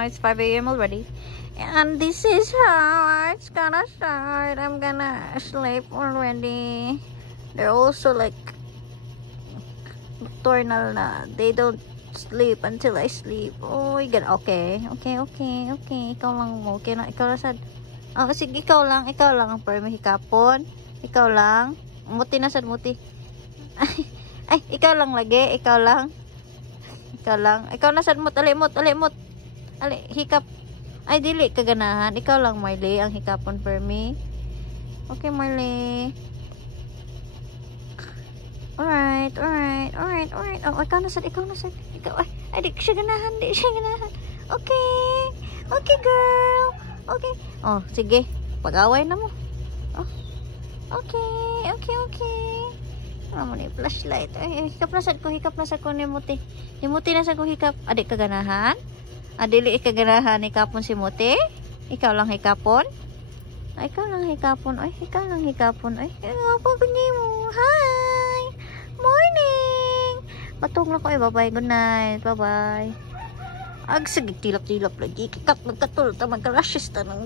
It's 5 a.m. already. And this is how it's gonna start. I'm gonna sleep already. They're also like nocturnal na. They don't sleep until I sleep. Oh my god. Okay. Ikaw lang mo. Okay na. Ikaw lang sad. Oh, sige, ikaw lang ang permi hikapon. Ikaw lang. Muti na sad, muti. Ay, ikaw lang lagi. Ikaw lang. Ikaw na sad, mut. Ali, hikap. Ay, dili kaganahan. Ikaw lang, Marley, ang hikapon permi. Okay, Marley. Alright. Oh, ikaw na sad. Ikaw, ay, di siya ganahan. Okay, girl. Okay. Oh, sige. Pag-away na mo. Oh. Okay. Ano mo ni flashlight. Ay, hikap na sad ko ni Muti. Ni Muti na sad ko hikap. Adik kaganahan? Adili kaganahan ni kapon si Muti? Ikaw lang hikapon? Ay, ikaw lang hikapon. Ay, apa kunyi mo? Hi! Morning! Matong na ko. Bye-bye. Good night. Bye-bye. Ag, sige, tilap lagi. Kikat, magkatul. Magka-rashes ta ng